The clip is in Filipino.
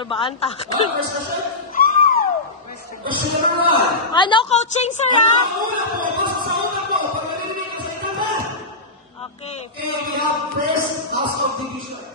Mr. Baantak. First question? Question number 1. Ano, coaching, sir, ha? Una po, pasok sa una po. Pag narinig ka sa itabi. Okay. Okay, we have first House of Division.